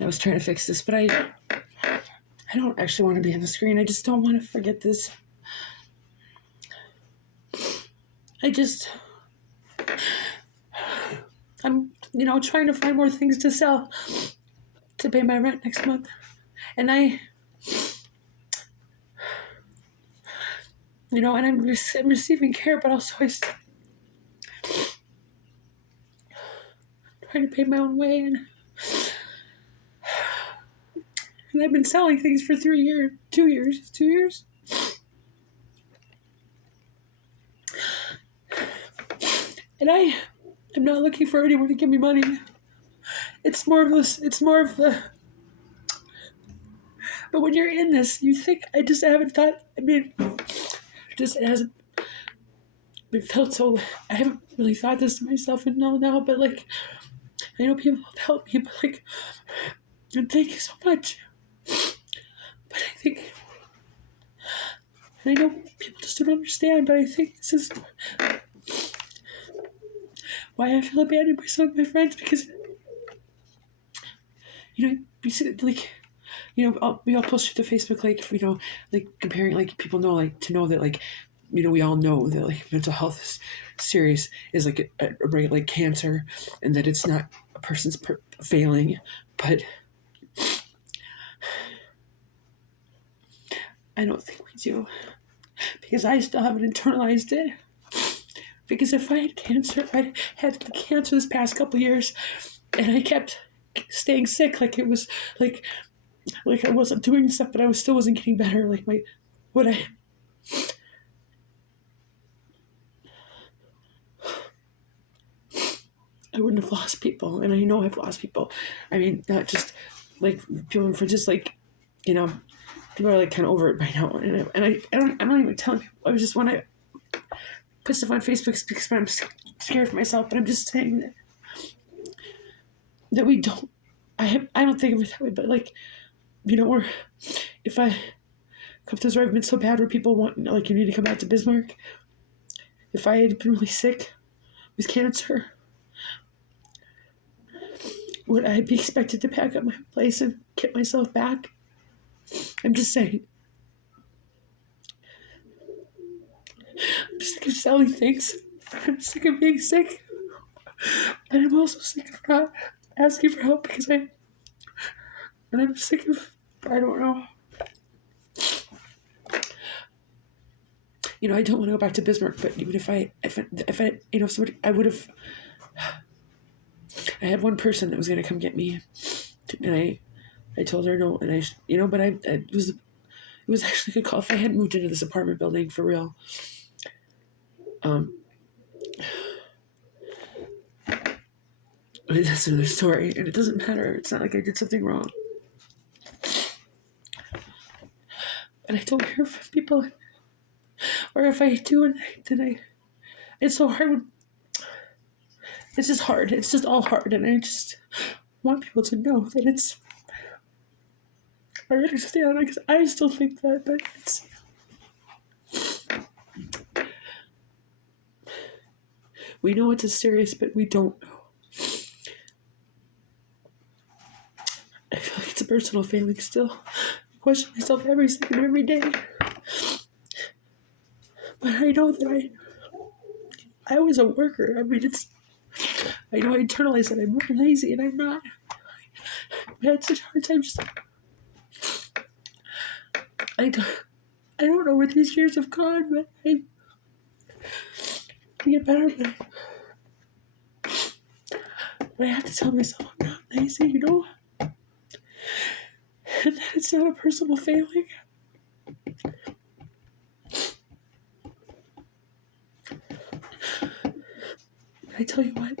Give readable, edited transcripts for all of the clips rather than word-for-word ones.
I was trying to fix this, but I don't actually want to be on the screen. I just don't want to forget this. I'm, trying to find more things to sell to pay my rent next month. And I'm receiving care, but also I'm trying to pay my own way. And I've been selling things for 2 years. And I'm not looking for anyone to give me money. It's more of the. But when you're in this, you think, I haven't thought, it hasn't felt so, I haven't really thought this to myself and now, but like, I know people have helped me, but like, and thank you so much. But I think, and I know people just don't understand, but I think this is why I feel abandoned by some of my friends, because, we all post to Facebook, comparing, people know, to know that, we all know that, mental health is serious, is, a cancer, and that it's not a person's failing, but I don't think we do, because I still haven't internalized it. Because if I had cancer, I had cancer this past couple years, and I kept staying sick, it was like I wasn't doing stuff, but I still wasn't getting better. I wouldn't have lost people, and I know I've lost people. I mean, not just people for just people are kind of over it by now, I'm not even telling people. I was just when I put stuff on Facebook because I'm scared for myself, but I'm just saying that we don't. I don't think of it that way, but where if I come to this where I've been so bad where people want you need to come back to Bismarck. If I had been really sick with cancer, would I be expected to pack up my place and get myself back? I'm just saying. I'm sick of selling things. I'm sick of being sick. And I'm also sick of not asking for help because and I'm sick of, I don't know. I don't want to go back to Bismarck, but even if somebody, I would have, I had one person that was going to come get me, and I told her no, and but it was actually a good call. If I hadn't moved into this apartment building for real, that's another story, and it doesn't matter. It's not like I did something wrong. And I don't hear from people, or if I do, then it's so hard. It's just hard. It's just all hard, and I just want people to know that it's. I understand, because I still think that, but it's. We know it's serious, but we don't know. I feel like it's a personal failing still. I question myself every second, every day. But I know that I was a worker. I mean, I know I internalize that I'm lazy, and I'm not. I had such a hard time just. I don't know where these years have gone, but I get better, but I have to tell myself I'm not lazy, and that it's not a personal failing. I tell you what,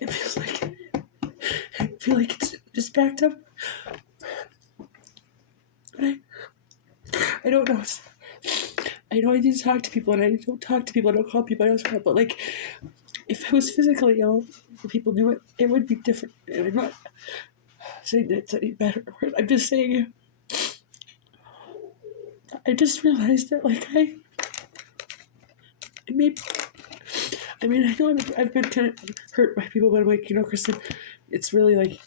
it feels like I feel like it's just backed up. But I don't know. I know I need to talk to people, and I don't talk to people. I don't call people. I don't help. But if I was physically ill, if people knew it, it would be different. And I'm not saying that it's any better. I'm just saying. I just realized that I mean, I know I've been kind of hurt by people, but I'm like, Kristen, it's really like,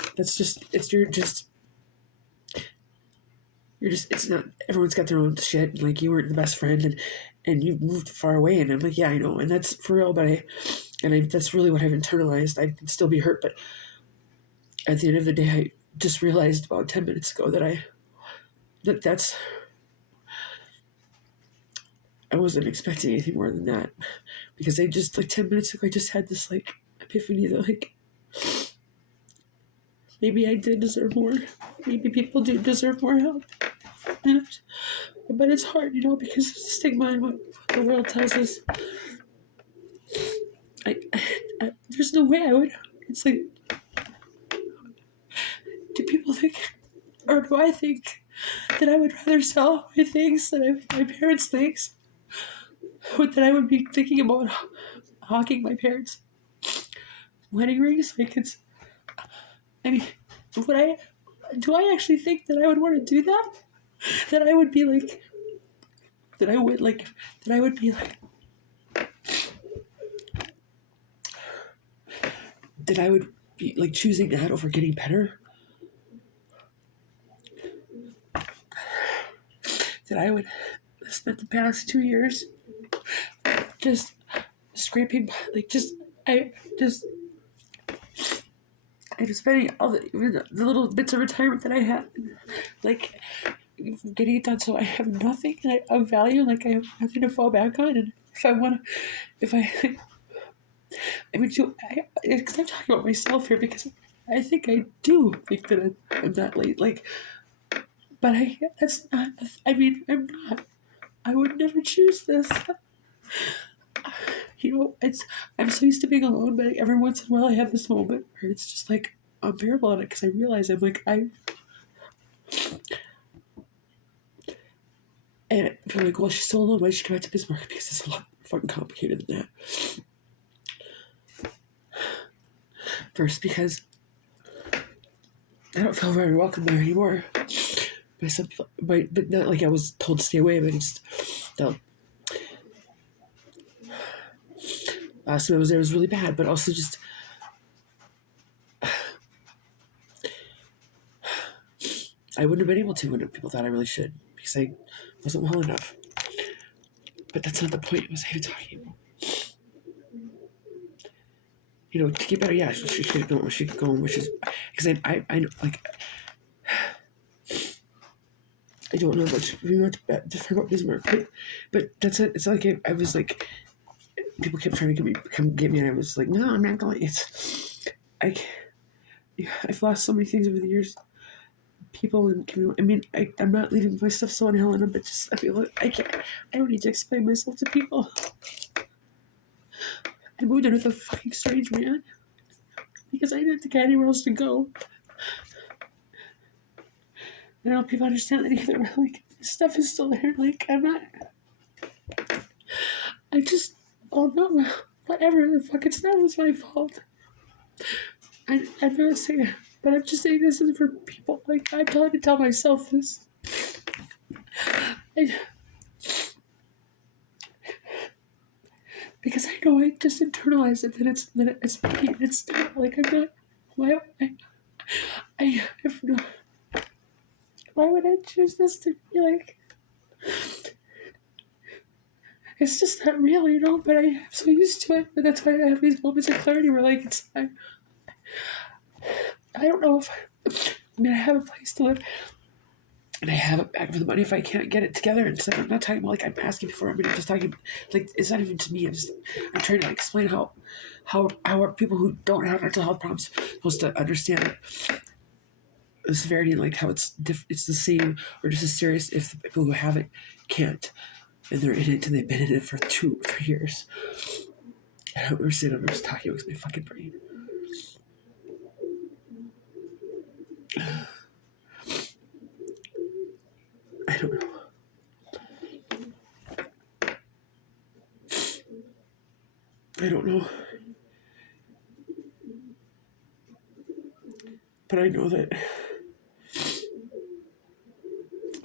it's not, everyone's got their own shit. And like, you weren't the best friend and you moved far away. And I'm like, yeah, I know. And that's for real. But that's really what I've internalized. I can still be hurt. But at the end of the day, I just realized about 10 minutes ago that's, I wasn't expecting anything more than that. Because I just, like 10 minutes ago, I just had this like epiphany that like, maybe I did deserve more. Maybe people do deserve more help. But it's hard, because of the stigma and what the world tells us. There's no way I would. It's like, do people think, or do I think, that I would rather sell my things than my parents' things? That I would be thinking about hawking my parents' wedding rings? Like, I mean, do I actually think that I would want to do that? That I would be like, that I would be like, that I would be like choosing that over getting better? That I would have spent the past 2 years just scraping, like I just spending all the little bits of retirement that I had, like getting it done, so I have nothing of value, like I have nothing to fall back on. And I mean, because I'm talking about myself here, because I think I do think that I'm not late, like, but that's not, I mean, I'm not. I would never choose this. I'm so used to being alone, but every once in a while I have this moment where it's just like unbearable on it, because I realize I'm like, and people are like, well, she's so alone, why did she come back to Bismarck? Because it's a lot fucking complicated than that. First, because I don't feel very welcome there anymore. By some people, but not like I was told to stay away, but just the last time I was there was really bad, but also just I wouldn't have been able to when people thought I really should, because I wasn't well enough. But that's not the point I was even talking about. To get better, yeah, she should go where she could go, which is, because I know, like, I don't know much different about Bismarck, but that's it. It's like I was like, people kept trying to come get me, and I was like, no, I'm not going. I've lost so many things over the years. People and community. I mean, I'm not leaving my stuff so on Helena, but just I feel like I don't need to explain myself to people. I moved in with a fucking strange man because I didn't think I had anywhere else to go. I don't know if people understand that either. Like, this stuff is still there. Like, oh no, whatever the fuck, it's not my fault. I'm not saying it, but I'm just saying this is for people. Like, I'm trying to tell myself this. Because I know I just internalized it, that it's me. It's not, like, I'm not. I have no. Why would I choose this to be like? It's just not real, but I'm so used to it. But that's why I have these moments of clarity where, like, I don't know if I have a place to live, and I have it back for the money if I can't get it together. And stuff. I'm not talking about like I'm asking for it, but I'm just talking like it's not even to me. I'm trying to like, explain how are people who don't have mental health problems supposed to understand the severity, and like how it's the same or just as serious if the people who have it can't, and they're in it and they've been in it for 2 or 3 years. I don't understand. I'm just talking with my fucking brain. I don't know. I don't know. But I know that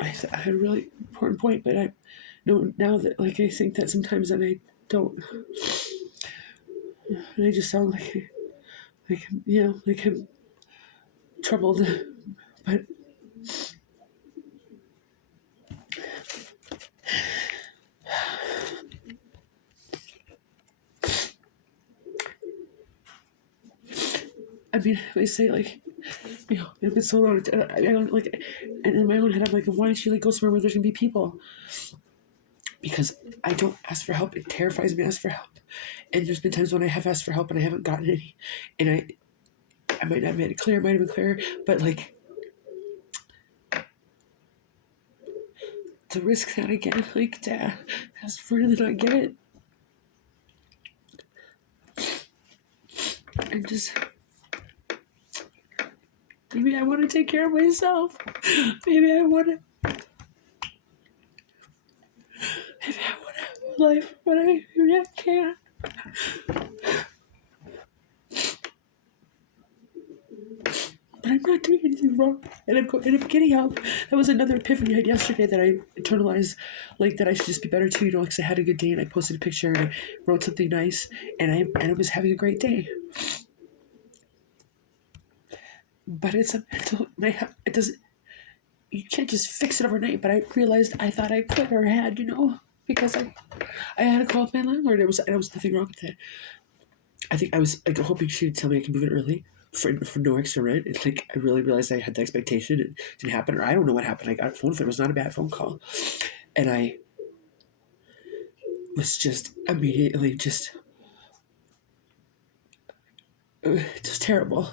I had a really important point, but I know now that, like, I think that sometimes that I don't. And I just sound like I'm troubled. But I mean, they say it's been so long. I don't like, and in my own head, I'm like, why don't you like go somewhere where there's gonna be people? Because I don't ask for help. It terrifies me to ask for help. And there's been times when I have asked for help and I haven't gotten any. And I might not have made it clear, might have been clear, but like to risk that again, like to ask for it and not get it, and just maybe I want to take care of myself. Maybe I want to. Maybe I want to have a life, but maybe I can't. But I'm not doing anything wrong, and I'm getting help. That was another epiphany I had yesterday that I internalized, like that I should just be better too. Because I had a good day and I posted a picture and I wrote something nice, and I was having a great day. But it's a mental. It doesn't. You can't just fix it overnight. But I realized I thought I could or had, because I had a call with my landlord. There was nothing wrong with it. I think I was like hoping she would tell me I can move it early for no extra rent. And like I really realized I had the expectation. It didn't happen, or I don't know what happened. I got a phone. It was not a bad phone call, and I was just immediately just terrible.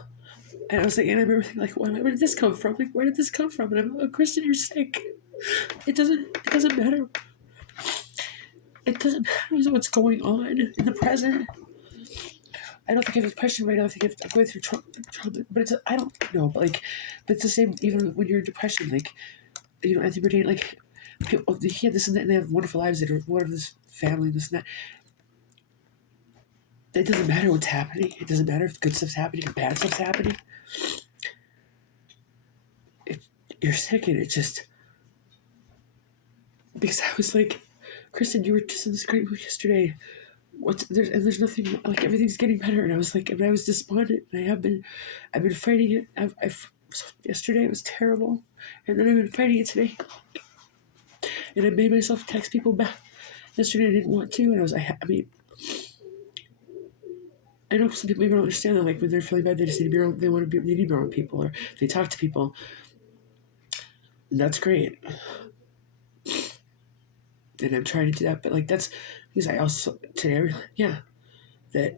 And I was like, and I remember thinking like, where did this come from? Like, where did this come from? And I'm like, Kristen, you're sick. It doesn't matter. It doesn't matter what's going on in the present. I don't think I have depression right now. I think I'm going through trauma, but I don't know. But it's the same even when you're in depression. Like, at the beginning, like, people, they hear this and that, and they have wonderful lives that are whatever, this family, this and that. It doesn't matter what's happening. It doesn't matter if good stuff's happening or bad stuff's happening. If you're sick, and it just because I was like, Kristen, you were just in this great mood yesterday. There's nothing, like, everything's getting better, and I was like, and I was despondent, and I've been fighting it. Yesterday it was terrible, and then I've been fighting it today, and I made myself text people back. Yesterday I didn't want to, and I mean, I know some people maybe don't understand that, like when they're feeling bad, they just need to be around. They need to be around people, or they talk to people. And that's great, and I'm trying to do that, but like that's because I also today, that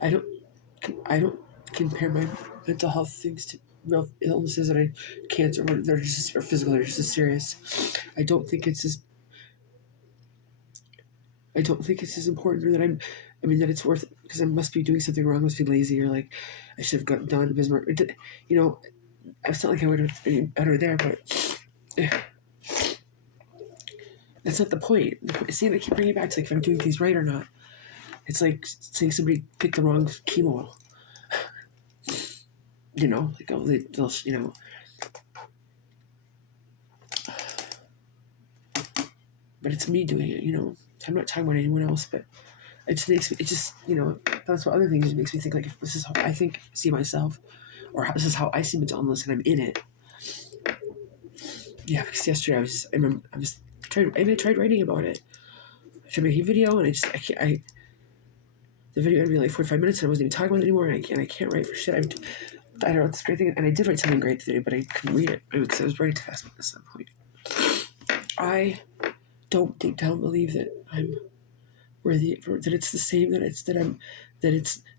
I don't compare my mental health things to real illnesses that cancer, or they're just or physical, they're just as serious. I don't think it's as important, or that that it's worth, because I must be doing something wrong, must be lazy, or like I should have gotten done Bismarck. It's not like I would have been better there, but that's not the point. See, I keep bringing it back to like if I'm doing things right or not. It's like saying somebody picked the wrong chemo. Like they'll but it's me doing it. I'm not talking about anyone else, but it just makes me. It just that's what other things it makes me think, like, if this is how I see myself, or this is how I see mental illness, and I'm in it. Yeah, because yesterday I tried writing about it. I tried making a video, and the video had been like 45 minutes, and I wasn't even talking about it anymore, and I can't write for shit. I don't know, it's a great thing, and I did write something great today, but I couldn't read it because I was writing too fast at some point. I don't deep down believe that I'm worthy, that it's the same,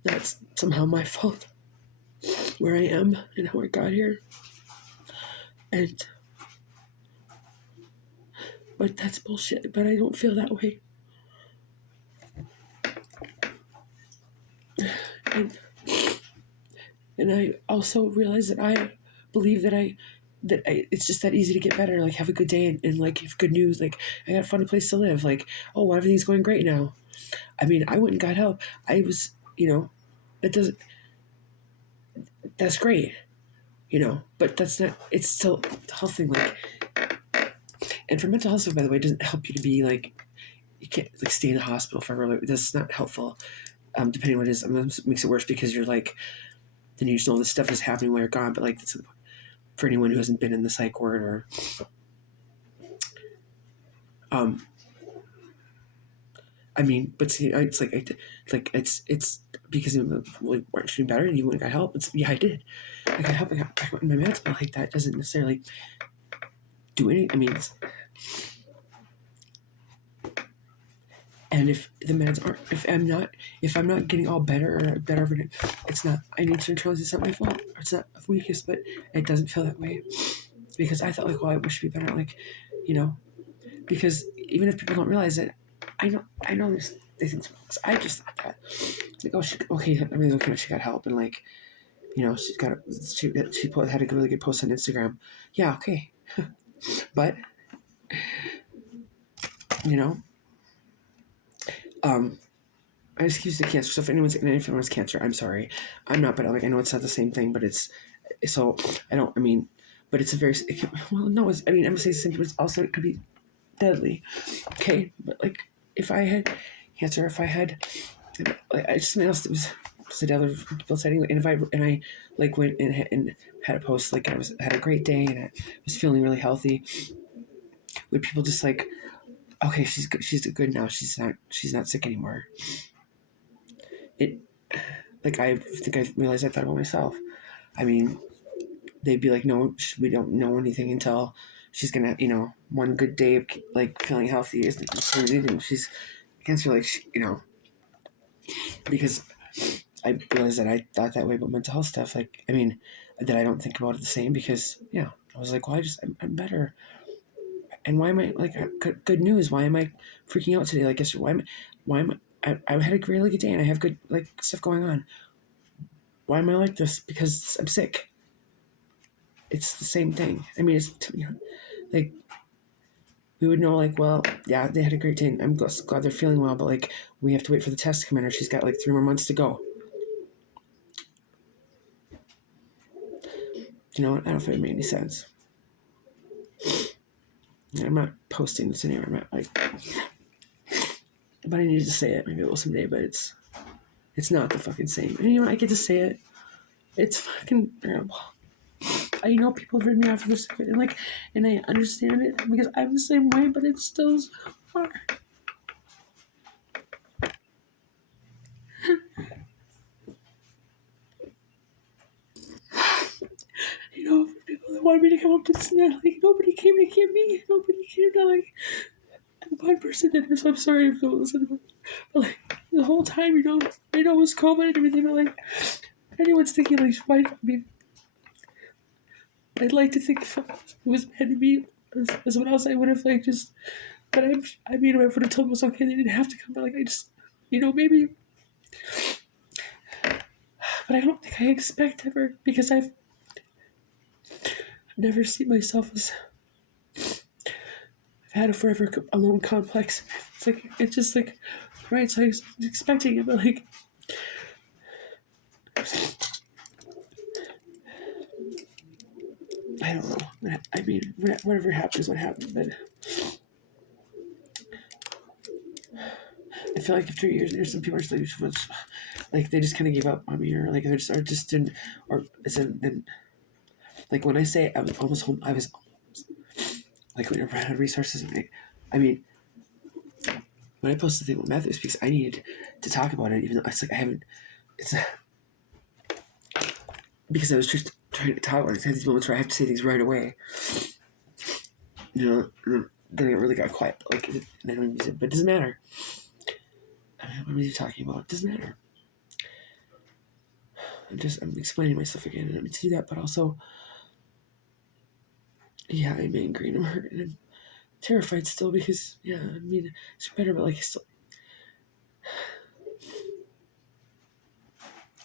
that's somehow my fault where I am and how I got here. But that's bullshit. But I don't feel that way. And I also realize that I believe that it's just that easy to get better. Like, have a good day and like have good news. Like, I got a fun place to live. Like, oh, everything's going great now. I mean, I went and got help. I was, it doesn't. That's great, but that's not. It's still the health thing. Like, and for mental health stuff, by the way, it doesn't help you to be like, you can't like stay in the hospital forever. Like, that's not helpful. depending on what it is, it makes it worse because you're like, then you just know this stuff is happening while you're gone. But like, for anyone who hasn't been in the psych ward or, I mean, but see, it's like it's because like, weren't you better and you went and got help? Yeah, I did. I got help. I got back on my meds, but like that doesn't necessarily do anything. I mean, and if the meds aren't, if I'm not getting all better or better, it's not. I need to internalize it's not my fault. Or it's not weakness, but it doesn't feel that way because I thought like, well, I wish to be better. Like, because even if people don't realize it, I know they think I just thought that. Like, oh, everything's okay. She got help, and like, she had a really good post on Instagram. Yeah, okay, but I just use the cancer. So if anyone has cancer, I'm sorry, I'm not, but like I know it's not the same thing, but it's so I don't. I mean, but it's a very well, no. I'm gonna say the same, but it's also it could be deadly. Okay, but like if I had cancer, if I had like I just something else that was the other people setting, and I like went and had a post like I had a great day and I was feeling really healthy. Would people just like, okay, she's good now, she's not sick anymore? It like I think I realized I thought about myself. I mean, they'd be like, no, we don't know anything until she's gonna, one good day of like feeling healthy isn't anything. She's cancer, like because I realized that I thought that way about mental health stuff. Like, I mean, that I don't think about it the same because I was like, well, I'm better. And why am I like good news? Why am I freaking out today? Like, yesterday, why am I had a really good day and I have good like stuff going on. Why am I like this? Because I'm sick. It's the same thing. I mean, it's like we would know like, well, yeah, they had a great day. And I'm glad they're feeling well, but like we have to wait for the test to come in, or she's got like 3 more months to go. I don't know if it made any sense. I'm not posting this anywhere. I'm not like, but I needed to say it. Maybe it will someday, but it's not the fucking same. And I get to say it. It's fucking terrible. I know people have written me off for this, and I understand it because I'm the same way, but it's still so hard. For people that wanted me to come up to this, and like nobody came to get me. Nobody came to like. One person did, so I'm sorry if you don't listen. But like the whole time, I know it was COVID and everything, but like anyone's thinking like, why? I mean, I'd like to think if it was meant to be as someone else, I would have like just. But I mean, I would have told them it was okay. They didn't have to come. But like I just, maybe. But I don't think I expect ever because I've never seen myself as. I've had a forever alone complex. It's just like, right? So I was expecting it, but like. I don't know. I mean, whatever happens, what happened, but I feel like after years, there's some people are like they just kind of gave up on me, or like they just didn't, or and like when I say I was almost home, I was almost like when I ran out of resources. I mean, when I posted the thing with Matthews because I needed to talk about it, even though it's like I haven't. It's because I was just trying to talk about it. I had these moments where I have to say things right away. Then it really got quiet. Like, and then when you said, but it doesn't matter. What was you talking about? It doesn't matter. I'm explaining myself again, and I'm to do that, but also, yeah, I'm angry and I'm hurt and I'm terrified still because, yeah, I mean, it's better, but like, still.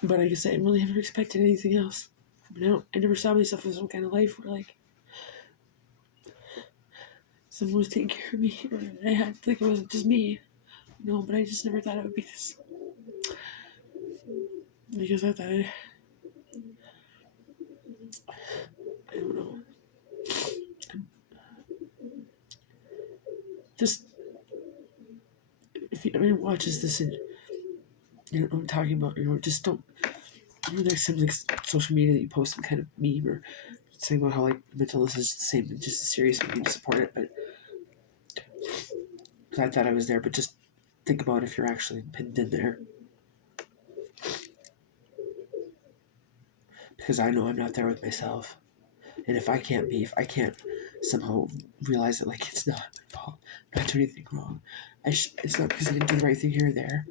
But I guess I really never expected anything else. I never saw myself as some kind of life where like someone was taking care of me, or I had like it wasn't just me. But I just never thought it would be this. Because I thought I don't know. Just if anyone watches this and You know what I'm talking about? Just don't. There's some like social media that you post some kind of meme or saying about how like mental illness is the same and just as serious, and you need to support it. But I thought I was there, but just think about if you're actually pinned in there. Because I know I'm not there with myself. And if I can't somehow realize that like it's not my fault, I'm not doing anything wrong. It's not because I didn't do the right thing here or there.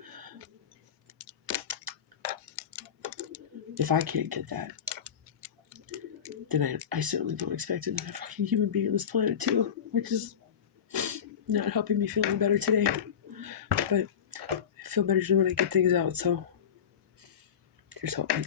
If I can't get that, then I certainly don't expect another fucking human being on this planet too, which is not helping me feel any better today. But I feel better when I get things out, so here's hoping.